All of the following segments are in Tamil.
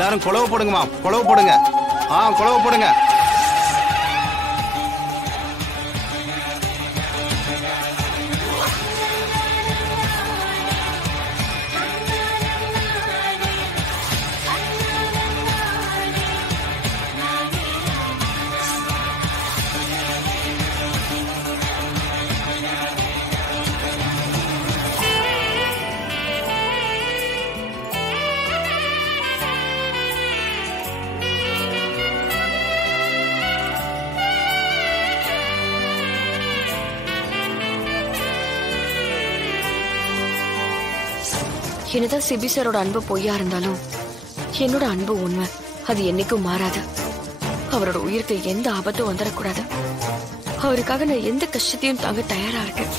எல்லாரும் குழவு போடுங்கம்மா, குழவு போடுங்க. குழவு போடுங்க. என்னதான் சிபி சாரோட அன்பு பொய்யா இருந்தாலும் என்னோட அன்பு உண்மை. அது என்னைக்கும் மாறாது. அவரோட உயிருக்கு எந்த ஆபத்தும் வந்துடக்கூடாது. அவருக்காக நான் எந்த கஷ்டத்தையும் தாங்க தயாரா இருக்கேன்.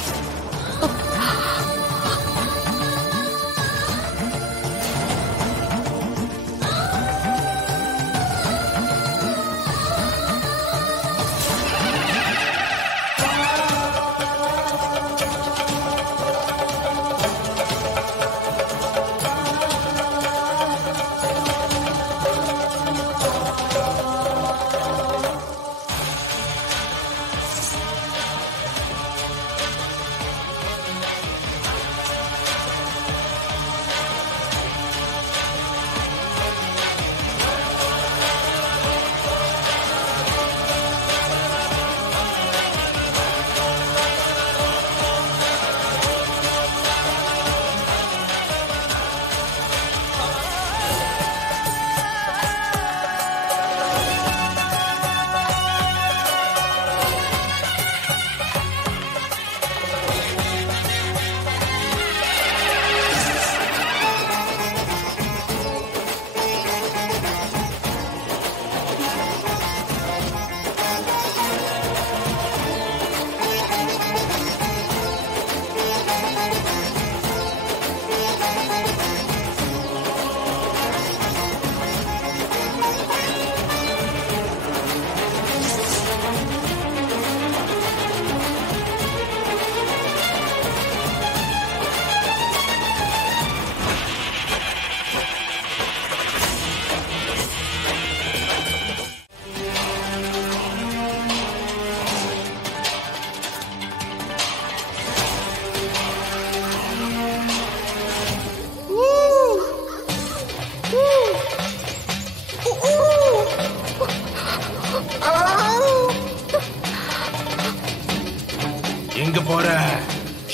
எங்க போற?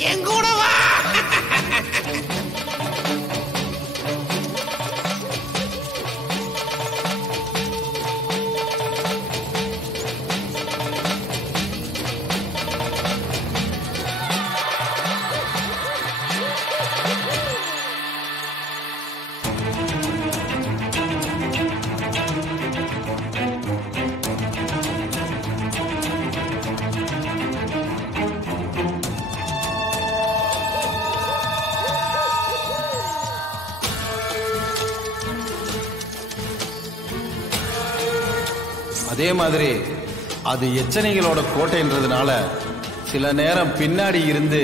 என் கூட வா. அதே மாதிரி அது எச்சனைகளோட கோட்டைன்றதுனால சில நேரம் பின்னாடி இருந்து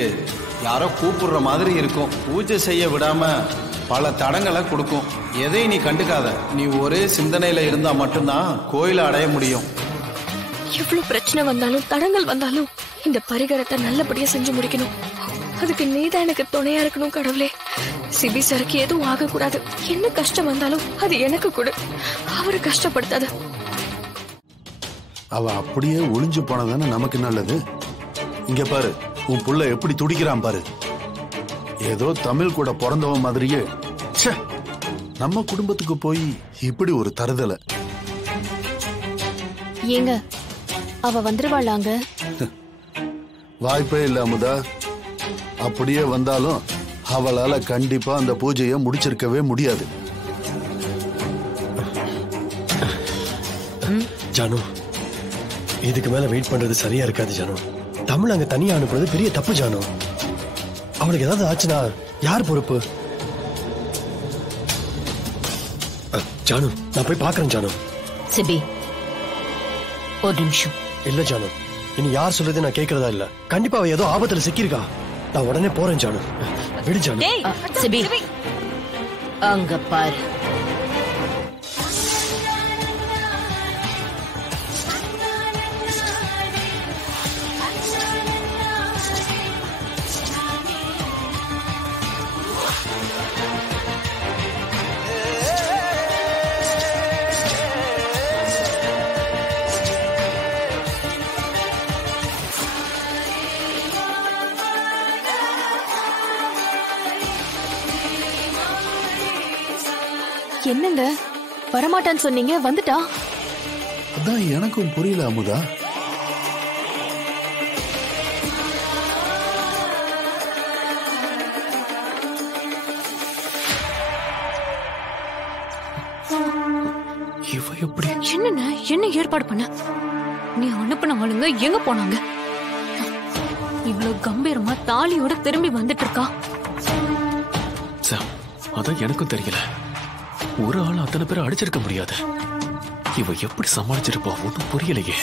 யாரோ கூப்பிடுற மாதிரி இருக்கும். பூஜை செய்ய விடாம பல தடங்களை கொடுக்கும். எதை நீ கண்டுக்காத. நீ ஒரே சிந்தனையில இருந்தா மட்டும்தான் கோயிலை அடைய முடியும். எவ்வளவு பிரச்சனை வந்தாலும் தடங்கள் வந்தாலும் இந்த பரிகாரத்தை நல்லபடியா செஞ்சு முடிக்கணும். அதுக்கு நீதான் எனக்கு துணையா இருக்கணும் கடவுளே. சிபி சாருக்கு எதுவும் ஆகக்கூடாது. என்ன கஷ்டம் வந்தாலும் அது எனக்கு கொடு. அவரை கஷ்டப்படுத்தாது. அவ அப்படியே ஒளிஞ்சு போனதானே நமக்கு நல்லது. இங்க பாரு, உன் புள்ள எப்படி துடிக்கிறான் பாரு. ஏதோ தமிழ் கூட பிறந்தவன் மாதிரியே. நம்ம குடும்பத்துக்கு போய் இப்படி ஒரு தருதலை. ஏங்க அவ வந்துருவாளாங்க? வாய்ப்பே இல்ல அமுதா. அப்படியே வந்தாலும் அவளால கண்டிப்பா அந்த பூஜையை முடிச்சிருக்கவே முடியாது. ஜானு, இதுக்கு மேல வெயிட் பண்றது சரியா இருக்காது ஜானு. தமிழ் அங்க தனியா அனுப்புறது பெரிய தப்பு ஜானு. அவளுக்கு ஏதாவது ஆச்சுன்னா யார் பொறுப்பு? ஜானு, நான் போய் பாக்குறேன் ஜானு. சிபி, ஒரு நிமிஷம். இல்ல ஜானு, இனி யார் சொல்றது நான் கேட்கறதா இல்ல. கண்டிப்பா அவ ஏதோ ஆபத்துல சிக்கிருக்கா. நான் உடனே போறேன் ஜானு. விடு ஜானு. சிபி, அங்க பாரு. என்னங்க வரமாட்டான்னு சொன்னீங்க, வந்துட்டா? அதான் எனக்கும் புரியல அமுதா. இவ எப்படி? என்ன ஏற்பாடு பண்ண? நீ அனுப்பின ஆளுங்க எங்க போனாங்க? இவ்வளவு கம்பீரமா தாலியோட திரும்பி வந்துட்டு இருக்கா. அதான் எனக்கும் தெரியல. ஒரு ஆள் அத்தனை பேரை அடிச்சிருக்க முடியாது. இவ எப்படி சமாளிச்சிருப்பா ஒன்னும் புரியலையே.